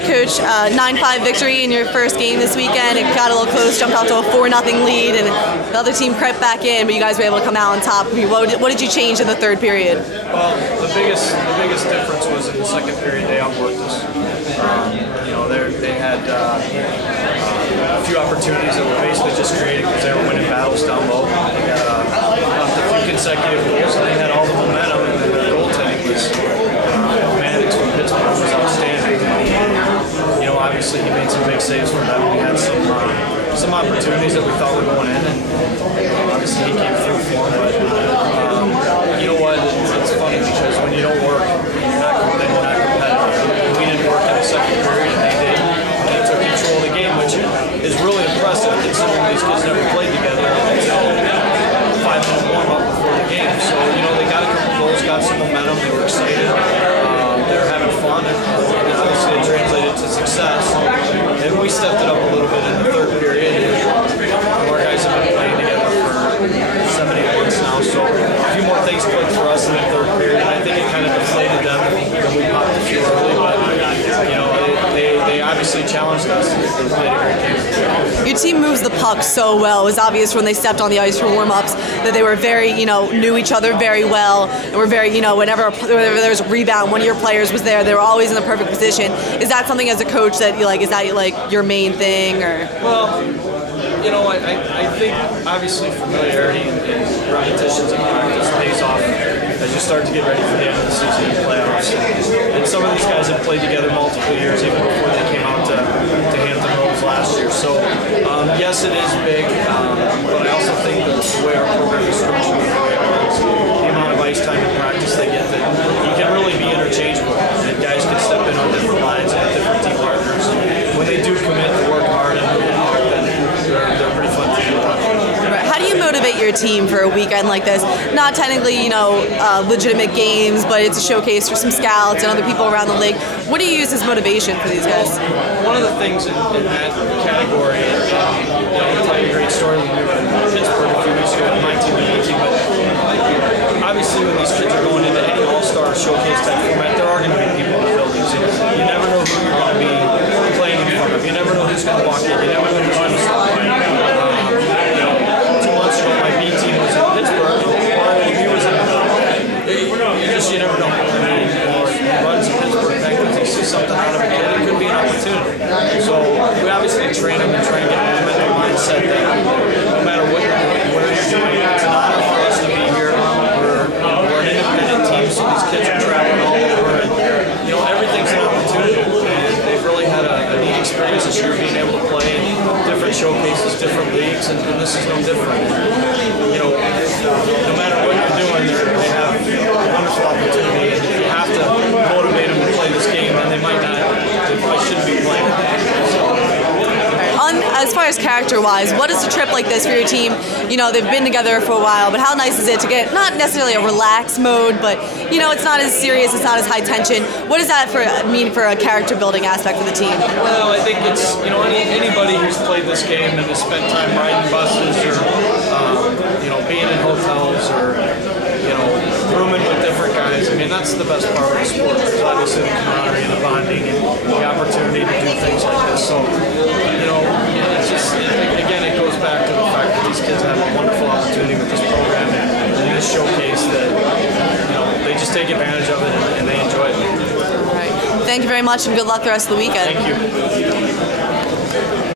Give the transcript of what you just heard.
right, Coach, 9-5 victory in your first game this weekend. It got a little close, jumped out to a 4-0 lead, and the other team crept back in, but you guys were able to come out on top. I mean, what did you change in the third period? Well, the biggest difference was in the second period they outworked us. They had a few opportunities that were basically just created because they were winning battles down low. They got a few consecutive goals, and they had all the momentum, and then their goaltending was Maddox from Pittsburgh was outstanding. Obviously he made some big saves for them. We had some opportunities that we thought were going in, and obviously he came through for them. But you know what? It's funny because when you don't work, you're not competitive. We didn't work in the second period, and they did. And they took control of the game, which is really impressive considering these kids never played together until 5-minute warm-up before the game. So they got a couple goals, got some momentum. They were excited. They were having fun, and obviously it translated to success. And we stepped it up a little bit in the third period. Our guys have been playing together for 7-8 months now, so a few more things clicked for us in the third period. I think it kind of deflated them when we popped a few early, but they obviously challenged us and they played a great game. Your team moves the puck so well. It was obvious when they stepped on the ice for warm-ups that they were very, knew each other very well, and were very, whenever there was a rebound, one of your players was there, they were always in the perfect position. Is that something as a coach that is that your main thing, or? Well, I think obviously familiarity and repetitions in practice pays off as you start to get ready for the end of the season and playoffs. And some of these guys have played together multiple years, even before they came out to Hampton last year. So yes, it is big, but I also think that the way our program is structured, the amount of ice time and practice they get, that you can really be interchangeable. And guys can step in on different lines and different team partners. When they do commit to work hard and move hard, then they're pretty fun to do. How do you motivate your team for a weekend like this? Not technically, legitimate games, but it's a showcase for some scouts and other people around the league. What do you use as motivation for these guys? One of the things in that category, I'll tell you a great story. We were in Pittsburgh a few weeks ago with my team and your team, but obviously when these kids are going into any all-star showcase type format, there are going to be people in the buildings. You never know who you're going to be playing in front of. You never know who's going to walk in. You never know who's going to stop by. 2 months ago, my B team was in Pittsburgh. He was in. You never know. He runs in Pittsburgh. If you see something out of a kid, it could be an opportunity. So we obviously train them and try and get them in their mindset that no matter what you're doing, where you're doing, it's an honor for us to be here. We're an independent team, so these kids are traveling all over, and everything's an opportunity. And they've really had a neat experience this year, being able to play in different showcases, different leagues, and this is no different. No matter what you're doing, they have a wonderful opportunity, and if you have to motivate them to play this game, then they probably shouldn't be playing. As far as character-wise, what is a trip like this for your team? They've been together for a while, but how nice is it to get not necessarily a relaxed mode, but it's not as serious, it's not as high tension. What does that mean for a character-building aspect for the team? Well, I think it's anybody who's played this game and has spent time riding buses or being in hotels or rooming with different guys. I mean, that's the best part of the sport. It's obviously the camaraderie and the bonding and the opportunity to do things like this. So, it's just, again, it goes back to the fact that these kids have a wonderful opportunity with this program and this showcase that, they just take advantage of it and they enjoy it. All right. Thank you very much and good luck the rest of the weekend. Thank you.